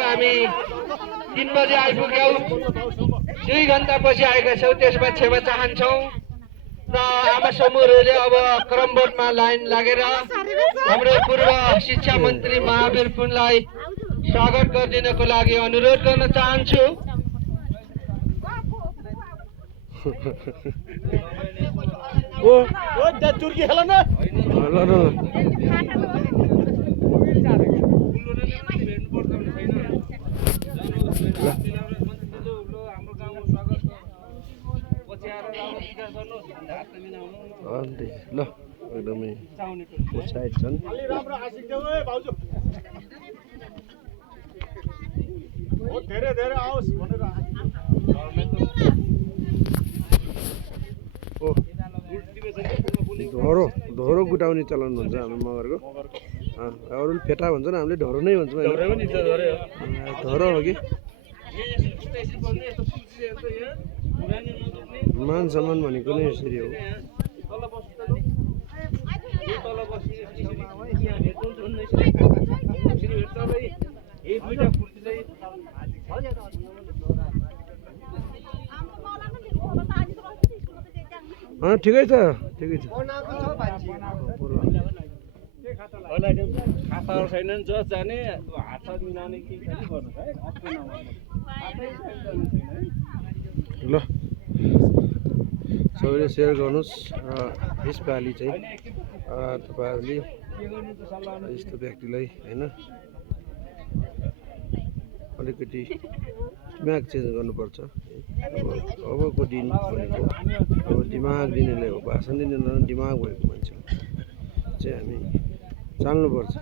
हामी 3 बजे आइपुग्यौं 2 घण्टापछि आएका छौं त्यसमा क्षमा चाहन्छौं र आमा समूहहरूले अब क्रमबद्धमा लाइन लागेर हाम्रो पूर्व शिक्षा मन्त्री महावीर पुनलाई स्वागत गरिदिनको लागि अनुरोध गर्न चाहन्छु। चुर्की खेल न ल एकदमै उत्साहित छन्। धेरै आओस् भनेर ढोरो गुटाउने चलन भन्छ हाम्रो मगरको। अरू फेटा भन्छ नि, हामीले ढोरो नै भन्छौँ। ढोरो हो कि मान सम्मान भनेको नै यसरी हो। ठिकै छ ठिकै छ। खाताहरू छैनन् जस जाने हात मिलाउने के गर्नु है। ल सबैले सेयर गर्नुहोस्। यसपालि चाहिँ तपाईँहरूले यस्तो व्यक्तिलाई होइन अलिकति दिमाग चेन्ज गर्नुपर्छ। अबको दिन भनेको अब दिमाग दिनेलाई हो, भाषण दिनेलाई दिमाग भएको मान्छे चाहिँ हामी चाल्नुपर्छ।